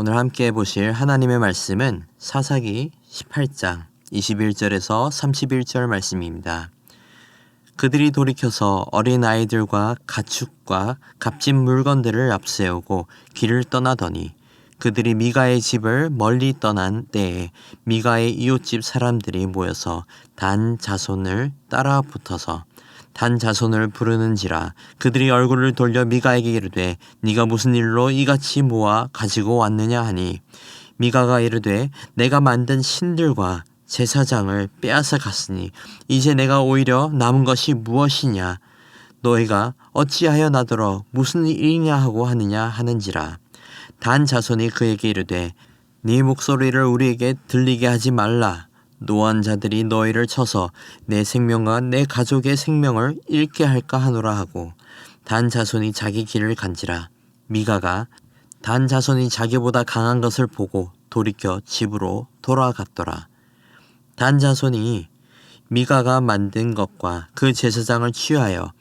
오늘 함께 보실 하나님의 말씀은 사사기 18장 21절에서 31절 말씀입니다. 그들이 돌이켜서 어린 아이들과 가축과 값진 물건들을 앞세우고 길을 떠나더니 그들이 미가의 집을 멀리 떠난 때에 미가의 이웃집 사람들이 모여서 단 자손을 따라 붙어서 단 자손을 부르는지라. 그들이 얼굴을 돌려 미가에게 이르되 네가 무슨 일로 이같이 모아 가지고 왔느냐 하니 미가가 이르되 내가 만든 신들과 제사장을 빼앗아 갔으니 이제 내가 오히려 남은 것이 무엇이냐. 너희가 어찌하여 나더러 무슨 일이냐 하고 하느냐 하는지라. 단 자손이 그에게 이르되 네 목소리를 우리에게 들리게 하지 말라. 노한 자들이 너희를 쳐서 내 생명과 내 가족의 생명을 잃게 할까 하노라 하고 단 자손이 자기 길을 간지라. 미가가 단 자손이 자기보다 강한 것을 보고 돌이켜 집으로 돌아갔더라. 단 자손이 미가가 만든 것과 그 제사장을 취하여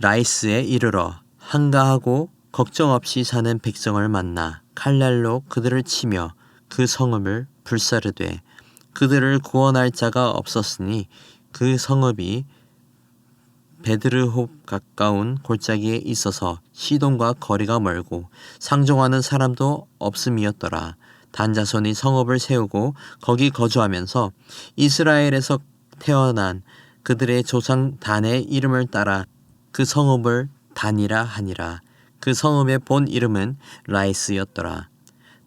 라이스에 이르러 한가하고 걱정 없이 사는 백성을 만나 칼날로 그들을 치며 그 성읍을 불사르되 그들을 구원할 자가 없었으니 그 성읍이 베드르홉 가까운 골짜기에 있어서 시돈과 거리가 멀고 상종하는 사람도 없음이었더라. 단 자손이 성읍을 세우고 거기 거주하면서 이스라엘에서 태어난 그들의 조상 단의 이름을 따라 그 성읍을 단이라 하니라. 그 성읍의 본 이름은 라이스였더라.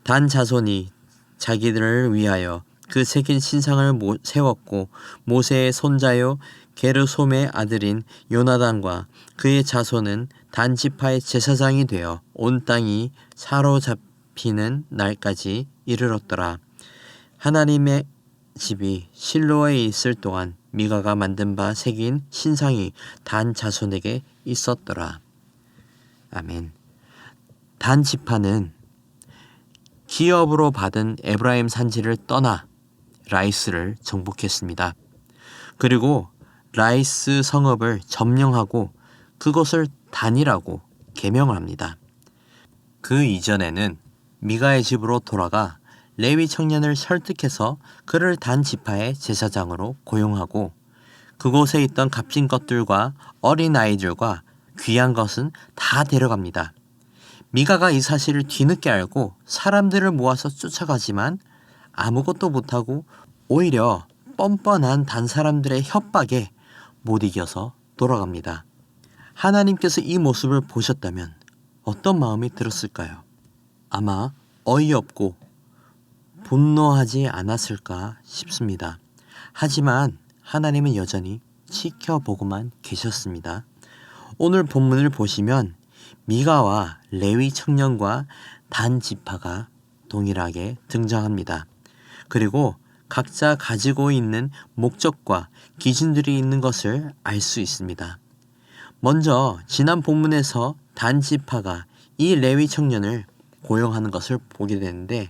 단 자손이 자기들을 위하여 그 새긴 신상을 세웠고 모세의 손자요 게르솜의 아들인 요나단과 그의 자손은 단 지파의 제사장이 되어 온 땅이 사로잡히는 날까지 이르렀더라. 하나님의 집이 실로에 있을 동안 미가가 만든 바 새긴 신상이 단 자손에게 있었더라. 아멘. 단 지파는 기업으로 받은 에브라임 산지를 떠나 라이스를 정복했습니다. 그리고 라이스 성읍을 점령하고 그것을 단이라고 계명을 합니다. 그 이전에는 미가의 집으로 돌아가 레위 청년을 설득해서 그를 단 지파의 제사장으로 고용하고 그곳에 있던 값진 것들과 어린 아이들과 귀한 것은 다 데려갑니다. 미가가 이 사실을 뒤늦게 알고 사람들을 모아서 쫓아가지만 아무것도 못하고 오히려 뻔뻔한 단 사람들의 협박에 못 이겨서 돌아갑니다. 하나님께서 이 모습을 보셨다면 어떤 마음이 들었을까요? 아마 어이없고 분노하지 않았을까 싶습니다. 하지만 하나님은 여전히 지켜보고만 계셨습니다. 오늘 본문을 보시면 미가와 레위 청년과 단 지파가 동일하게 등장합니다. 그리고 각자 가지고 있는 목적과 기준들이 있는 것을 알 수 있습니다. 먼저 지난 본문에서 단 지파가 이 레위 청년을 고용하는 것을 보게 되는데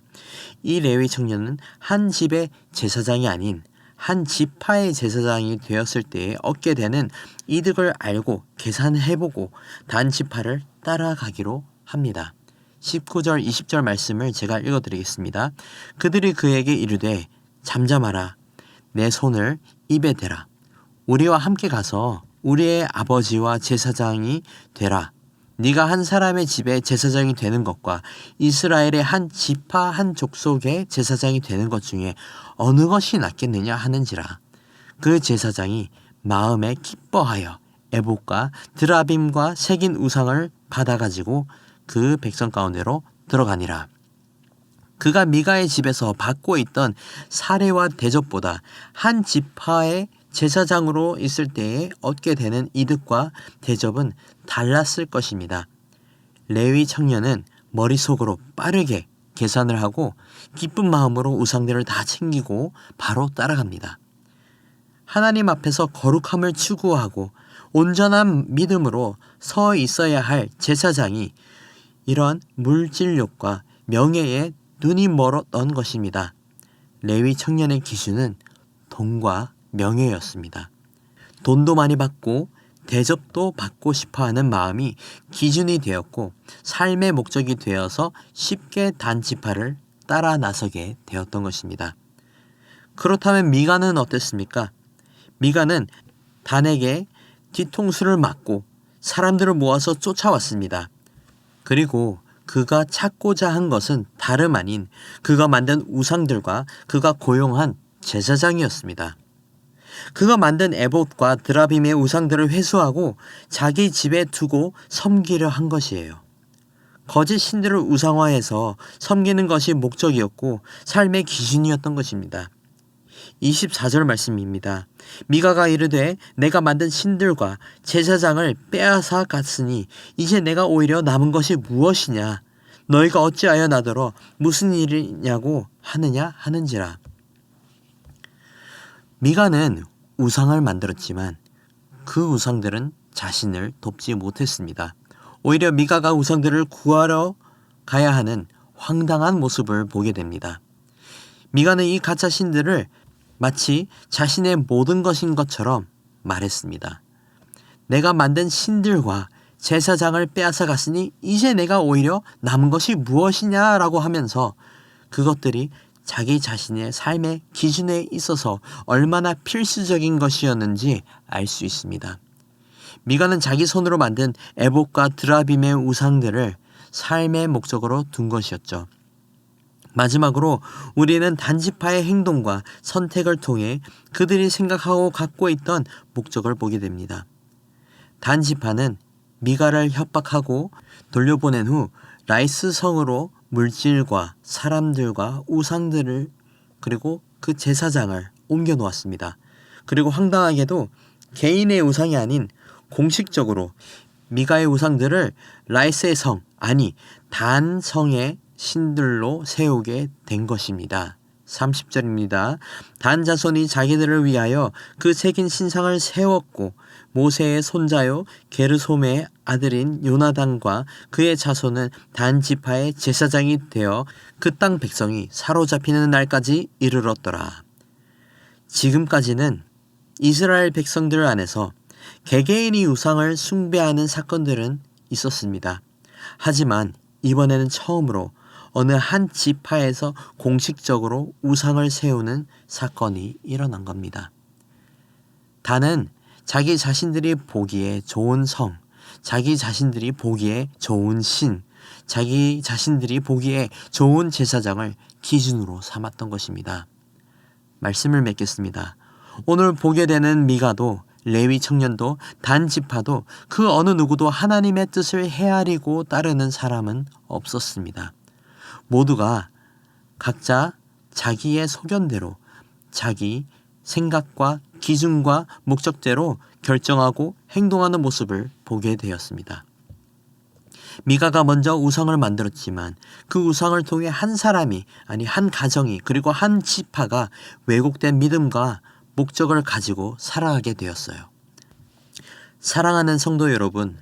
이 레위 청년은 한 집의 제사장이 아닌 한 지파의 제사장이 되었을 때에 얻게 되는 이득을 알고 계산해보고 단 지파를 따라가기로 합니다. 19절 20절 말씀을 제가 읽어드리겠습니다. 그들이 그에게 이르되 잠잠하라. 내 손을 입에 대라. 우리와 함께 가서 우리의 아버지와 제사장이 되라. 네가 한 사람의 집에 제사장이 되는 것과 이스라엘의 한 지파 한 족속의 제사장이 되는 것 중에 어느 것이 낫겠느냐 하는지라. 그 제사장이 마음에 기뻐하여 에봇과 드라빔과 새긴 우상을 받아가지고 그 백성 가운데로 들어가니라. 그가 미가의 집에서 받고 있던 사례와 대접보다 한 지파의 제사장으로 있을 때에 얻게 되는 이득과 대접은 달랐을 것입니다. 레위 청년은 머릿속으로 빠르게 계산을 하고 기쁜 마음으로 우상들을 다 챙기고 바로 따라갑니다. 하나님 앞에서 거룩함을 추구하고 온전한 믿음으로 서 있어야 할 제사장이 이러한 물질욕과 명예에 눈이 멀었던 것입니다. 레위 청년의 기준은 돈과 명예였습니다. 돈도 많이 받고 대접도 받고 싶어하는 마음이 기준이 되었고 삶의 목적이 되어서 쉽게 단지파를 따라 나서게 되었던 것입니다. 그렇다면 미가는 어땠습니까? 미가는 단에게 뒤통수를 맞고 사람들을 모아서 쫓아왔습니다. 그리고 그가 찾고자 한 것은 다름 아닌 그가 만든 우상들과 그가 고용한 제사장이었습니다. 그가 만든 에봇과 드라빔의 우상들을 회수하고 자기 집에 두고 섬기려 한 것이에요. 거짓 신들을 우상화해서 섬기는 것이 목적이었고 삶의 기준이었던 것입니다. 24절 말씀입니다. 미가가 이르되 내가 만든 신들과 제사장을 빼앗아 갔으니 이제 내가 오히려 남은 것이 무엇이냐? 너희가 어찌하여 나더러 무슨 일이냐고 하느냐 하는지라. 미가는 우상을 만들었지만 그 우상들은 자신을 돕지 못했습니다. 오히려 미가가 우상들을 구하러 가야 하는 황당한 모습을 보게 됩니다. 미가는 이 가짜 신들을 마치 자신의 모든 것인 것처럼 말했습니다. 내가 만든 신들과 제사장을 빼앗아 갔으니 이제 내가 오히려 남은 것이 무엇이냐라고 하면서 그것들이 자기 자신의 삶의 기준에 있어서 얼마나 필수적인 것이었는지 알 수 있습니다. 미가는 자기 손으로 만든 에봇과 드라빔의 우상들을 삶의 목적으로 둔 것이었죠. 마지막으로 우리는 단지파의 행동과 선택을 통해 그들이 생각하고 갖고 있던 목적을 보게 됩니다. 단지파는 미가를 협박하고 돌려보낸 후 라이스 성으로 물질과 사람들과 우상들을 그리고 그 제사장을 옮겨 놓았습니다. 그리고 황당하게도 개인의 우상이 아닌 공식적으로 미가의 우상들을 라이스의 성, 아니 단 성의 신들로 세우게 된 것입니다. 30절입니다. 단 자손이 자기들을 위하여 그 새긴 신상을 세웠고 모세의 손자요 게르솜의 아들인 요나단과 그의 자손은 단 지파의 제사장이 되어 그 땅 백성이 사로잡히는 날까지 이르렀더라. 지금까지는 이스라엘 백성들 안에서 개개인이 우상을 숭배하는 사건들은 있었습니다. 하지만 이번에는 처음으로 어느 한 지파에서 공식적으로 우상을 세우는 사건이 일어난 겁니다. 단은 자기 자신들이 보기에 좋은 성, 자기 자신들이 보기에 좋은 신, 자기 자신들이 보기에 좋은 제사장을 기준으로 삼았던 것입니다. 말씀을 맺겠습니다. 오늘 보게 되는 미가도 레위 청년도 단 지파도 그 어느 누구도 하나님의 뜻을 헤아리고 따르는 사람은 없었습니다. 모두가 각자 자기의 소견대로 자기 생각과 기준과 목적대로 결정하고 행동하는 모습을 보게 되었습니다. 미가가 먼저 우상을 만들었지만 그 우상을 통해 한 사람이 아니 한 가정이 그리고 한 지파가 왜곡된 믿음과 목적을 가지고 살아가게 되었어요. 사랑하는 성도 여러분,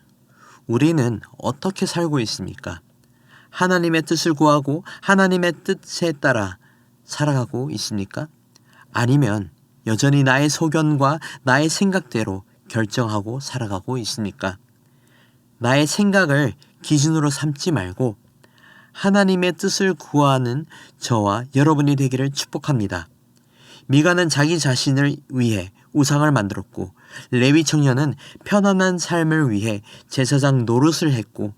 우리는 어떻게 살고 있습니까? 하나님의 뜻을 구하고 하나님의 뜻에 따라 살아가고 있습니까? 아니면 여전히 나의 소견과 나의 생각대로 결정하고 살아가고 있습니까? 나의 생각을 기준으로 삼지 말고 하나님의 뜻을 구하는 저와 여러분이 되기를 축복합니다. 미가는 자기 자신을 위해 우상을 만들었고 레위 청년은 편안한 삶을 위해 제사장 노릇을 했고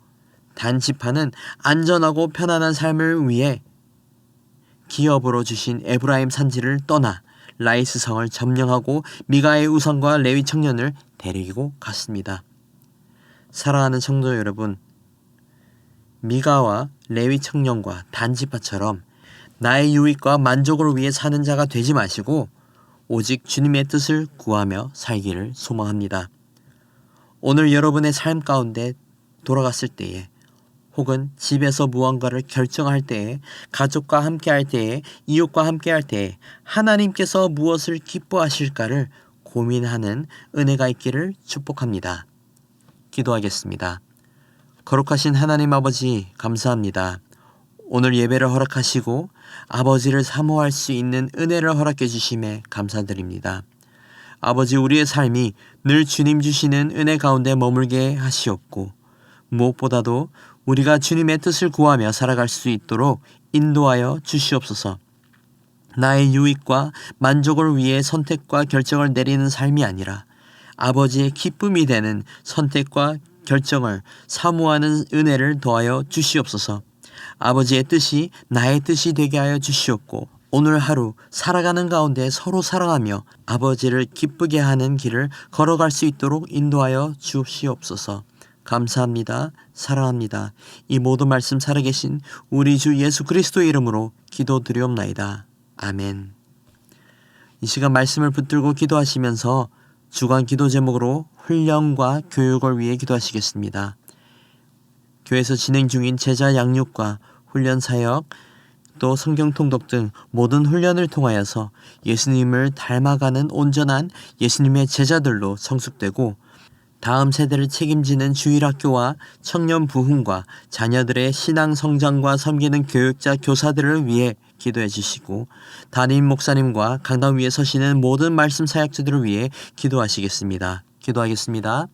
단 지파는 안전하고 편안한 삶을 위해 기업으로 주신 에브라임 산지를 떠나 라이스 성을 점령하고 미가의 우상과 레위 청년을 데리고 갔습니다. 사랑하는 성도 여러분, 미가와 레위 청년과 단 지파처럼 나의 유익과 만족을 위해 사는 자가 되지 마시고 오직 주님의 뜻을 구하며 살기를 소망합니다. 오늘 여러분의 삶 가운데 돌아갔을 때에 혹은 집에서 무언가를 결정할 때에 가족과 함께할 때에 이웃과 함께할 때에 하나님께서 무엇을 기뻐하실까를 고민하는 은혜가 있기를 축복합니다. 기도하겠습니다. 거룩하신 하나님 아버지 감사합니다. 오늘 예배를 허락하시고 아버지를 사모할 수 있는 은혜를 허락해 주심에 감사드립니다. 아버지, 우리의 삶이 늘 주님 주시는 은혜 가운데 머물게 하시옵고 무엇보다도 우리가 주님의 뜻을 구하며 살아갈 수 있도록 인도하여 주시옵소서. 나의 유익과 만족을 위해 선택과 결정을 내리는 삶이 아니라 아버지의 기쁨이 되는 선택과 결정을 사모하는 은혜를 더하여 주시옵소서. 아버지의 뜻이 나의 뜻이 되게 하여 주시옵고 오늘 하루 살아가는 가운데 서로 사랑하며 아버지를 기쁘게 하는 길을 걸어갈 수 있도록 인도하여 주시옵소서. 감사합니다. 사랑합니다. 이 모든 말씀 살아계신 우리 주 예수 그리스도의 이름으로 기도드리옵나이다. 아멘. 이 시간 말씀을 붙들고 기도하시면서 주간 기도 제목으로 훈련과 교육을 위해 기도하시겠습니다. 교회에서 진행 중인 제자 양육과 훈련 사역, 또 성경 통독 등 모든 훈련을 통하여서 예수님을 닮아가는 온전한 예수님의 제자들로 성숙되고 다음 세대를 책임지는 주일학교와 청년 부흥과 자녀들의 신앙 성장과 섬기는 교육자 교사들을 위해 기도해 주시고 담임 목사님과 강단 위에 서시는 모든 말씀 사역자들을 위해 기도하시겠습니다. 기도하겠습니다.